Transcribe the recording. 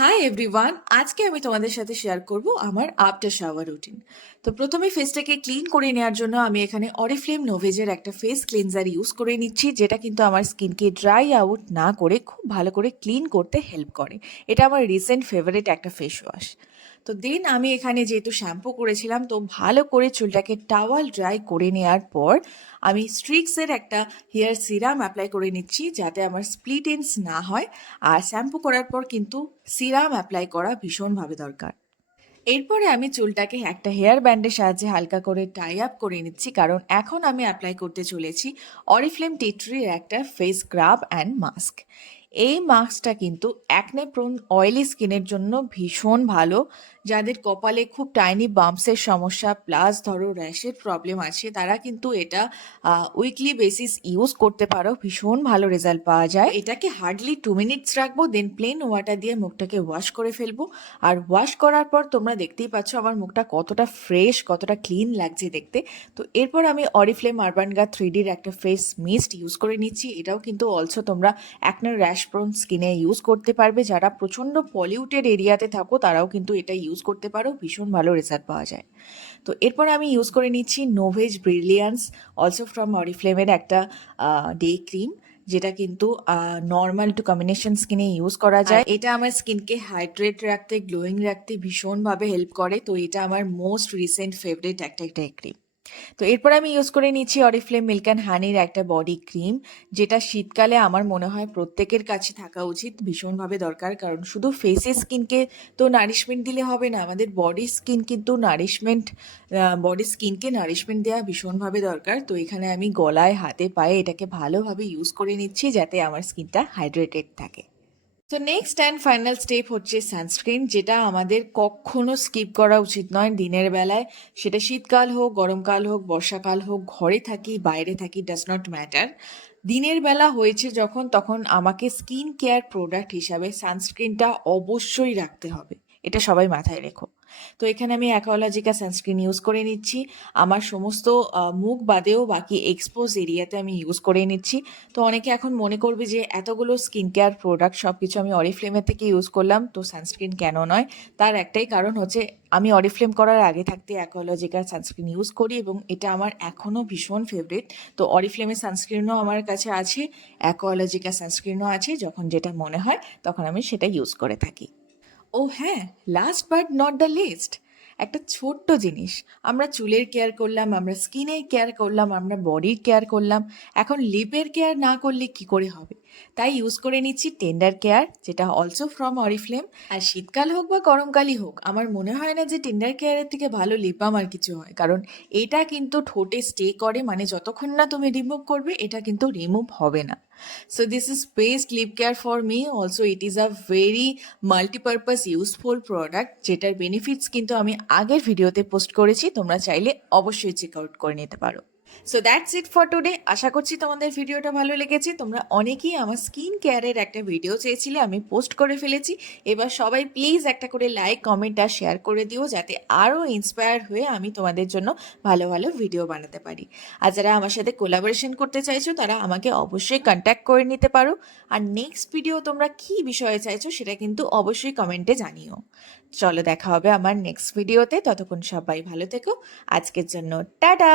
Hi everyone, আজকে আমি তোমাদের সাথে শেয়ার করব আমার আফটার শাওয়ার রুটিন। তো প্রথমে ফেসটাকে ক্লিন করে নেওয়ার জন্য আমি এখানে অরিফ্লেম নোভেজের একটা ফেস ক্লিনজার ইউজ করে নিচ্ছি, যেটা কিন্তু আমার স্কিনকে ড্রাই আউট না করে খুব ভালো করে ক্লিন করতে হেল্প করে। এটা আমার রিসেন্ট ফেভারিট একটা ফেস ওয়াশ। তো দেন আমি এখানে যেহেতু শ্যাম্পু করেছিলাম, তো ভালো করে চুলটাকে টাওয়াল ড্রাই করে নেওয়ার পর আমি স্ট্রিক্সের একটা হেয়ার সিরাম অ্যাপ্লাই করে নিচ্ছি, যাতে আমার স্প্লিট এন্ডস না হয়। আর শ্যাম্পু করার পর কিন্তু সিরাম অ্যাপ্লাই করা ভীষণভাবে দরকার। এরপরে আমি চুলটাকে একটা হেয়ার ব্যান্ডের সাহায্যে হালকা করে টাই আপ করে নিচ্ছি, কারণ এখন আমি অ্যাপ্লাই করতে চলেছি অরিফ্লেম টি ট্রির একটা ফেস স্ক্রাব অ্যান্ড মাস্ক। এই মাস্কটা কিন্তু অ্যাকনে প্রোন অয়েলি স্কিনের জন্য ভীষণ ভালো। যাদের কপালে খুব টাইনি বাম্পসের সমস্যা প্লাস ধরো র্যাশের প্রবলেম আছে, তারা কিন্তু এটা উইকলি বেসিস ইউজ করতে পারো, ভীষণ ভালো রেজাল্ট পাওয়া যায়। এটাকে হার্ডলি 2 মিনিটস রাখবো, দেন প্লেন ওয়াটার দিয়ে মুখটাকে ওয়াশ করে ফেলবো। আর ওয়াশ করার পর তোমরা দেখতেই পাচ্ছ আমার মুখটা কতটা ফ্রেশ, কতটা ক্লিন লাগছে দেখতে। তো এরপর আমি অরিফ্লেম আরবান গা 3Dর একটা ফেস মিস্ট ইউজ করে নিচ্ছি। এটাও কিন্তু অলসো তোমরা অ্যাকনে র্যাশ প্রোন স্কিনে ইউজ করতে পারবে। যারা প্রচণ্ড পলিউটেড এরিয়াতে থাকো তারাও কিন্তু এটা ইউজ করতে পারো, ভীষণ ভালো রেজাল্ট পাওয়া যায়। তো এরপর আমি ইউজ করে নিচ্ছি নোভেজ ব্রিলিয়ান্স, অলসো ফ্রম অরিফ্লেমের একটা ডে ক্রিম, যেটা কিন্তু নর্মাল টু কম্বিনেশন স্কিনে ইউজ করা যায়। এটা আমার স্কিনকে হাইড্রেট রাখতে, গ্লোয়িং রাখতে ভীষণভাবে হেল্প করে। তো এটা আমার মোস্ট রিসেন্ট ফেভারিট একটা ডে ক্রিম। তো এরপর আমি ইউজ করে নিচ্ছি অরিফ্লেম মিল্ক অ্যান্ড হানির একটা বডি ক্রিম, যেটা শীতকালে আমার মনে হয় প্রত্যেকের কাছে থাকা উচিত, ভীষণভাবে দরকার। কারণ শুধু ফেসের স্কিনকে তো নারিশমেন্ট দিলে হবে না, আমাদের বডি স্কিন কিন্তু বডি স্কিনকে নারিশমেন্ট দেওয়া ভীষণভাবে দরকার। তো এখানে আমি গলায়, হাতে, পায়ে এটাকে ভালোভাবে ইউজ করে নিচ্ছি, যাতে আমার স্কিনটা হাইড্রেটেড থাকে। তো নেক্সট অ্যান্ড ফাইনাল স্টেপ হচ্ছে সানস্ক্রিন, যেটা আমাদের কখনো স্কিপ করা উচিত নয় দিনের বেলায়। সেটা শীতকাল হোক, গরমকাল হোক, বর্ষাকাল হোক, ঘরে থাকি বাইরে থাকি, ডাজ নট ম্যাটার। দিনের বেলা হয়েছে যখন, তখন আমাকে স্কিন কেয়ার প্রোডাক্ট হিসাবে সানস্ক্রিনটা অবশ্যই রাখতে হবে। এটা সবাই মাথায় রেখো। তো এখানে আমি অ্যাকোয়ালজিকা সানস্ক্রিন ইউজ করে নিচ্ছি। আমার সমস্ত মুখ বাদেও বাকি এক্সপোজ এরিয়াতে আমি ইউজ করে নিচ্ছি। তো অনেকে এখন মনে করবে যে এতগুলো স্কিন কেয়ার প্রোডাক্ট সব কিছু আমি অরিফ্লেমের থেকে ইউজ করলাম, তো সানস্ক্রিন কেন নয়? তার একটাই কারণ হচ্ছে, আমি অরিফ্লেম করার আগে থাকতে অ্যাকোয়ালজিকার সানস্ক্রিন ইউজ করি এবং এটা আমার এখনও ভীষণ ফেভারিট। তো অরিফ্লেমের সানস্ক্রিনও আমার কাছে আছে, অ্যাকোয়ালজিকার সানস্ক্রিনও আছে। যখন যেটা মনে হয় তখন আমি সেটা ইউজ করে থাকি। ও হ্যাঁ, last but not the least, একটা ছোট্ট জিনিস। আমরা চুলের কেয়ার করলাম, আমরা স্কিনের কেয়ার করলাম, আমরা বডির কেয়ার করলাম, এখন লিপের কেয়ার না করলে কি করে হবে? তাই ইউজ করে নিচ্ছি টেন্ডার কেয়ার, যেটা অলসো ফ্রম অরিফ্লেম। আর শীতকাল হোক বা গরমকালই হোক, আমার মনে হয় না যে টেন্ডার কেয়ারের থেকে ভালো লিপ বাম আর কিছু হয়। কারণ এটা কিন্তু ঠোঁটে স্টে করে, মানে যতক্ষণ না তুমি রিমুভ করবে এটা কিন্তু রিমুভ হবে না। So this is best lip care for me. Also it is a very multi-purpose useful product, যেটার বেনিফিটস কিন্তু আমি আগের ভিডিওতে পোস্ট করেছি, তোমরা চাইলে অবশ্যই চেক আউট করে নিতে পারো। So that's it for today. আশা করছি তোমাদের ভিডিওটা ভালো লেগেছে। তোমরা অনেকেই আমার স্কিন কেয়ারের একটা ভিডিও চেয়েছিলে, আমি পোস্ট করে ফেলেছি। এবার সবাই প্লিজ একটা করে লাইক, কমেন্ট আর শেয়ার করে দিও, যাতে আরও ইন্সপায়ার হয়ে আমি তোমাদের জন্য ভালো ভালো ভিডিও বানাতে পারি। আর যারা আমার সাথে কোলাবোরেশন করতে চাইছো তারা আমাকে অবশ্যই কন্ট্যাক্ট করে নিতে পারো। আর নেক্সট ভিডিও তোমরা কী বিষয়ে চাইছো সেটা কিন্তু অবশ্যই কমেন্টে জানিও। চলো দেখা হবে আমার নেক্সট ভিডিওতে, ততক্ষণ সবাই ভালো থেকো। আজকের জন্য টাটা।